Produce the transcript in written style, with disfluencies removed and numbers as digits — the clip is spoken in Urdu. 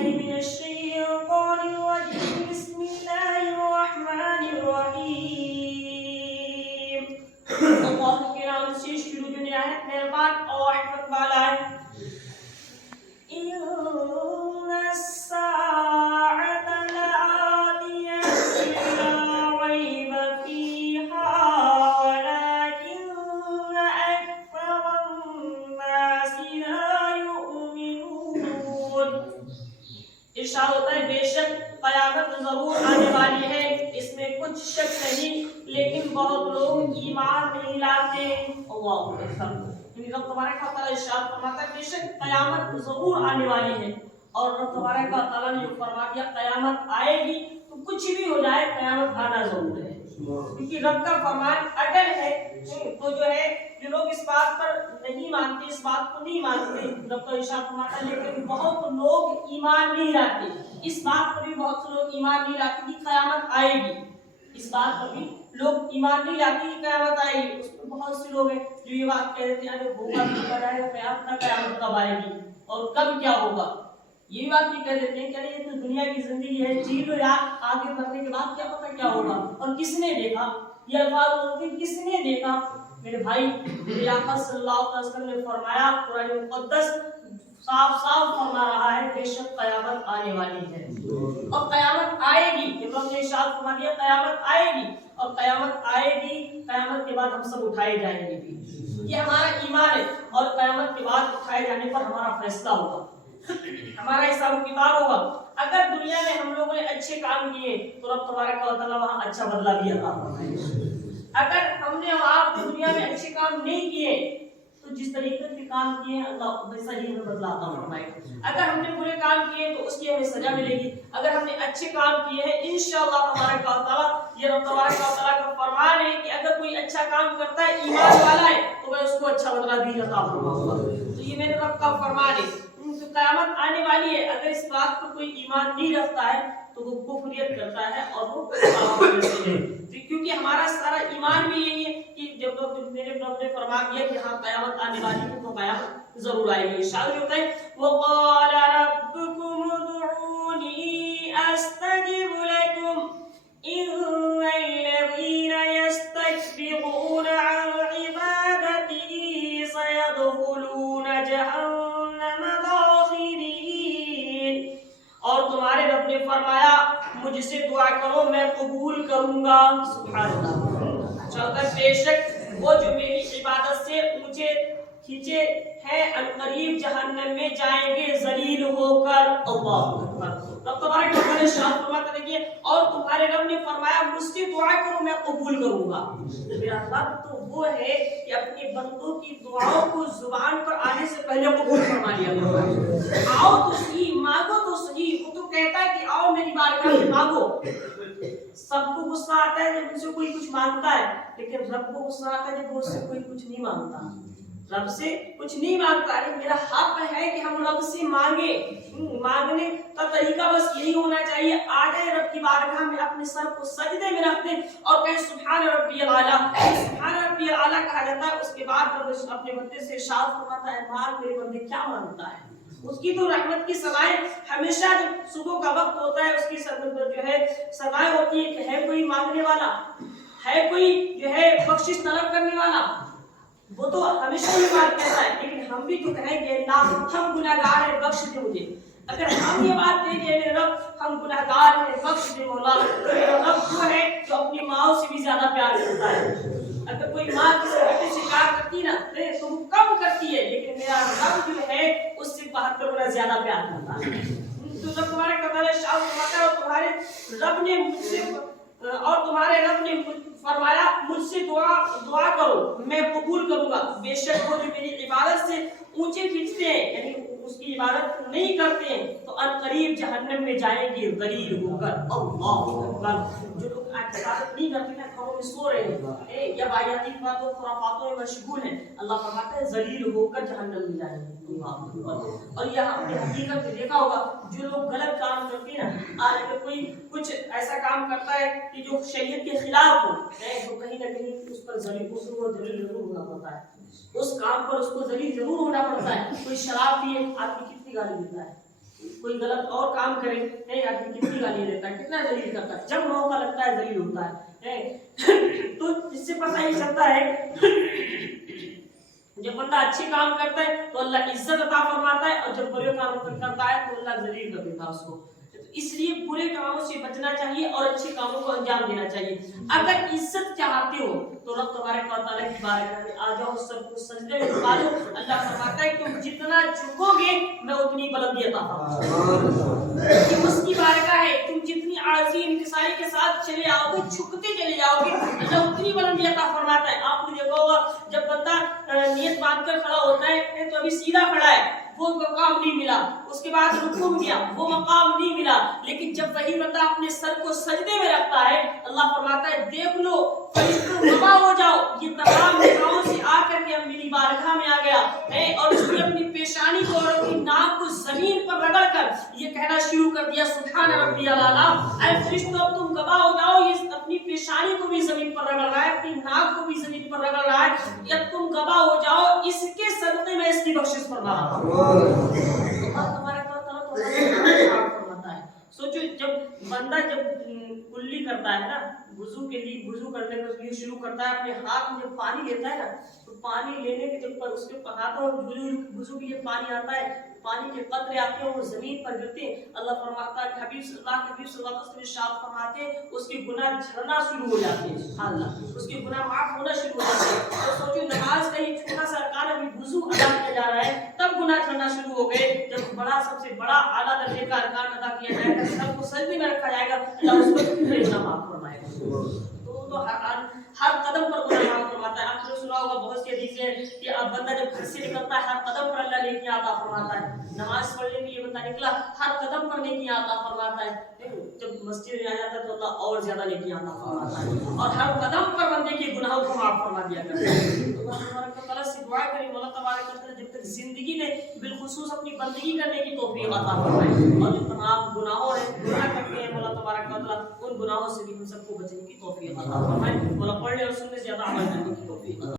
بالله من الشيطان الرجيم بسم الله الرحمن الرحيم اللہ کے نام سے شروع جو نہایت مہربان اور رحمت والا ہے إن الساعة لآتية لا ريب فيها ولكن أكثر الناس لا يؤمنون ارشاد ہوتا ہے بے شک قیامت ضرور آنے والی ہے اس میں کچھ شک نہیں لیکن بہت لوگ ایمان نہیں لاتے اللہ اکبر رب تبارک و تعالی ارشاد فرماتا ہے بے شک قیامت ضرور آنے والی ہے اور رب تبارک و تعالی نے فرما دیا قیامت آئے گی تو کچھ بھی ہو جائے قیامت آنا ضرور ہے کیونکہ رب کا فرمان اٹل ہے تو جو ہے جو لوگ اس بات پر نہیں مانتے اس بات کو نہیں مانتے رب کا ارشاد فرماتا ہے لیکن بہت لوگ ایمان نہیں لاتے اس بات پر بھی بہت سے لوگ ایمان نہیں لاتے کہ قیامت آئے گی اس بات پر بھی لوگ ایمان نہیں لاتے کہ قیامت آئے گی اس میں بہت سے لوگ ہیں جو یہ بات کہہ دیتے ہیں ارے ہوگا تو کب آئے گا قیامت کب آئے گی اور کب کیا ہوگا یہ بات بھی کہہ دیتے ہیں کہ یہ تو دنیا کی زندگی ہے جی لو یار آگے بڑھنے کے بعد کیا پتہ کیا ہوگا اور کس نے دیکھا یہ الفاظ ہوتے ہیں کس نے دیکھا میرے بھائی میرے آقا صلی اللہ علیہ وسلم نے فرمایا قرآن مقدس صاف صاف فرما رہا ہے بے شک قیامت آنے والی ہے اور قیامت آئے گی رب نے ارشاد فرما دیا قیامت آئے گی اور قیامت آئے گی قیامت کے بعد ہم سب اٹھائے جائیں گے یہ ہمارا ایمان ہے اور قیامت کے بعد اٹھائے جانے پر ہمارا فیصلہ ہوگا ہمارا حساب و کتاب ہوگا اگر دنیا میں ہم لوگوں نے اچھے کام کیے تو رب تبارک و تعالی وہاں اچھا بدلہ بھی عطا فرمائے اگر ہم نے آپ دنیا میں اچھے کام نہیں کیے تو جس طریقے سے کام کیے ہیں اللہ ویسا ہی ہمیں بدلہ عطا فرمائے اگر ہم نے برے کام کیے تو اس کی ہمیں سزا ملے گی اگر ہم نے اچھے کام کیے ہیں انشاءاللہ تبارک و تعالی یہ رب تبارک و تعالی کا فرمان ہے کہ اگر کوئی اچھا کام کرتا ہے ایمان والا ہے تو میں اس کو اچھا بدلہ بھی عطا فرماؤں گا تو یہ میرے رب کا فرمان ہے تو قیامت آنے والی ہے اگر اس بات پر کوئی ایمان نہیں رکھتا ہے تو وہ کفریت کرتا ہے اور وہ کیونکہ ہمارا سارا ایمان بھی یہی ہے کہ جب میرے رب نے فرما دیا کہ ہاں قیامت آنے والی ہے تو قیامت ضرور آئے گی شاعر ہوتا ہے وقال ربكم ادعوني استجب لكم ان الذين يستكبرون عن عبادتي سيدخلون جهنم داخرين اور تمہارے رب نے فرمایا مجھ سے دعا کرو میں قبول کروں گا سبحان اللہ چاہتا بے شک وہ جو میری عبادت سے اونچے کھینچے ہیں انقریب جہنم میں جائیں گے ذلیل ہو کر اللہ اکبر رب تبارک و تعالی ارشاد فرماتا ہے اور تمہارے رب نے فرمایا مجھ سے دعا کرو میں قبول کروں گا میرا رب تو وہ ہے کہ اپنے بندوں کی دعاؤں کو زبان پر آنے سے پہلے قبول فرما لیا آؤ تو صحیح مانگو تو صحیح وہ تو کہتا ہے کہ آؤ میری بارگاہ میں مانگو سب کو غصہ آتا ہے جب ان سے کوئی کچھ مانگتا ہے لیکن رب کو غصہ آتا ہے جب وہ اس سے کوئی کچھ نہیں مانگتا رب سے کچھ نہیں مانگتا ہے میرا حق ہے کہ ہم رب سے مانگے مانگنے کا طریقہ بس یہی ہونا چاہیے آ جائے رب کی بارگاہ میں اپنے سر کو سجدے میں رکھ دیں اور کہیں سبحان ربی الاعلیٰ سبحان ربی الاعلیٰ کہا جاتا ہے اس کے بعد رب اپنے بندے سے ارشاد فرماتا ہے مانگ میرے بندے کیا مانگتا ہے اس کی تو رحمت کی سزائیں ہمیشہ جب صبح کا وقت ہوتا ہے اس کی جو ہے سزائیں ہوتی ہے کہ ہے کوئی مانگنے والا ہے کوئی جو ہے بخشش طلب کرنے والا وہ تو ہمیشہ یہ بات کہتا ہے لیکن ہم بھی تو کہیں گے اللہ ہم گناہگار ہیں بخش دے مجھے اگر ہم یہ بات کہیں گے میرے رب ہم گناہگار ہیں بخش دے مولا میرا رب وہ ہے جو اپنی ماں سے بھی زیادہ پیار کرتا ہے اگر کوئی ماں کسی بیٹے سے پیار کرتی نا تو وہ کم کرتی ہے لیکن میرا رب جو ہے اس سے 72 گنا زیادہ پیار کرتا ہے تو جب تمہارے قبل شاہ فرماتا ہے اور تمہارے رب نے مجھ سے اور تمہارے رب نے فرمایا مجھ سے دعا کرو میں قبول کروں گا بے شک وہ جو میری عبادت سے اونچے کھینچتے ہیں یعنی اس کی عبادت نہیں کرتے ہیں تو انقریب جہنم میں جائیں گے ذلیل ہو کر اللہ اکبر جو لوگ عبادت نہیں کرتے ہیں گھروں میں سو رہے ہیں یا باہیاتی باتوں خرافاتوں میں مشغول ہیں اللہ فرماتا ہے ذلیل ہو کر جہنم میں جائیں گے اور یہ ہم نے حقیقت میں دیکھا ہوگا جو لوگ غلط کام کرتے ہیں نا آج اگر کوئی کچھ ایسا کام کرتا ہے کہ جو شریعت کے خلاف ہو تو کہیں نہ کہیں اس پر ذلیل ضرور ہونا پڑتا ہے اس کام پر اس کو ذلیل ضرور ہونا پڑتا ہے کوئی شراب پیے آدمی کتنی گالی دیتا ہے کوئی غلط اور کام کرے نہیں آدمی کتنی گالی دیتا ہے کتنا ذلیل کرتا ہے جب موقع لگتا ہے ذلیل ہوتا ہے تو اس سے پتہ ہی چلتا ہے جب بندہ اچھے کام کرتا ہے تو اللہ عزت عطا فرماتا ہے اور جب برے کام کرتا ہے تو اللہ ذلیل کر دیتا ہے اس کو اس لیے برے کاموں سے بچنا چاہیے اور اچھے کاموں کو انجام دینا چاہیے اگر عزت چاہتے ہو تو رب تبارک و تعالیٰ کی بارگاہ میں آ جاؤ سب کو سجدے میں جھکا دو اللہ فرماتا ہے تم جتنا جھکو گے میں اتنی بلندی عطا فرماؤں گا اس کی بارگاہ ہے تم جتنی عاجزی انکساری کے ساتھ چلے آؤ گے جھکتے چلے جاؤ گے اللہ اتنی بلندی عطا فرماتا ہے آپ نے دیکھا ہوگا جب بندہ نیت باندھ کر کھڑا ہوتا ہے تو ابھی سیدھا کھڑا ہے وہ مقام نہیں ملا اس کے بعد رکوع گیا وہ مقام نہیں ملا لیکن جب وہی بندہ اپنے سر کو سجدے میں رکھتا ہے اللہ فرماتا ہے دیکھ لو فرشتوں گواہ ہو جاؤ یہ تمام جگہوں سے آ کر کے میری بارگاہ میں آ گیا ہے اور اس نے اپنی پیشانی کو اور اپنی ناک کو زمین پر رگڑ کر یہ کہنا شروع کر دیا سبحان ربی الاعلی اے فرشتوں اب تم گواہ ہو جاؤ یہ اپنی پیشانی کو بھی زمین پر رگڑ رہا ہے اپنی ناک کو بھی زمین پر رگڑ رہا ہے یا تم گواہ ہو جاؤ اس کے صدقے میں اس کی بخشش فرما رہا ہوں سوچو جب بندہ جب کلی کرتا ہے نا وضو کے لیے وضو کرنے کو شروع کرتا ہے اپنے ہاتھ میں جب پانی لیتا ہے نا تو پانی لینے کے جب اس کے ہاتھوں وضو کے لیے پانی آتا ہے پانی کے قطرے آتے ہیں وہ زمین پر گرتے ہیں اللہ فرماتا ہے حبیب صلی اللہ علیہ وسلم ارشاد فرماتے ہیں اس کے گناہ جھڑنا شروع ہو جاتے ہیں سبحان اللہ اس کے گناہ معاف ہونا شروع ہو جاتے ہیں تو سوچو نماز کا یہ چھوٹا سا ارکان ابھی وضو ادا کیا جا رہا ہے تب گناہ جھڑنا شروع ہو گئے جب بڑا سب سے بڑا اعلیٰ درجے کا ارکان ادا کیا جائے گا سب کو سجدے میں رکھا جائے گا اللہ اس وقت پھر گناہ معاف فرمائے گا تو ہر قدم پر گناہ معاف فرماتا ہے آپ نے سنا ہوگا بہت سی حدیثیں ہیں کہ اب بندہ جب گھر سے نکلتا ہے ہر قدم پر اللہ نیکیاں عطا فرماتا ہے نماز پڑھنے کے لیے بندہ نکلا ہر قدم پر نیکیاں عطا فرماتا ہے جب مسجد میں آ جاتا ہے تو اللہ اور زیادہ نیکیاں عطا فرماتا ہے اور ہر قدم پر بندے کے گناہوں کو معاف فرما دیا کرتا ہے تو اللہ تبارک و تعالیٰ سے دعا کریں اللہ تبارک و تعالیٰ جب تک زندگی میں بالخصوص اپنی بندگی کرنے کی توفیق عطا فرمائے اور جو تمام گناہوں ہے گناہ کرتے ہیں اللہ تبارک و تعالیٰ ان گناہوں سے بھی ہم سب کو بچنے کی توفیق عطا فرمائے اور پڑھنے اور سننے سے زیادہ عمل کرنے کی توفیق